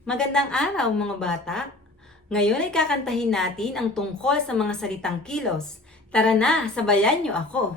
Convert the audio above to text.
Magandang araw mga bata! Ngayon ay kakantahin natin ang tungkol sa mga salitang kilos. Tara na, sabayan niyo ako!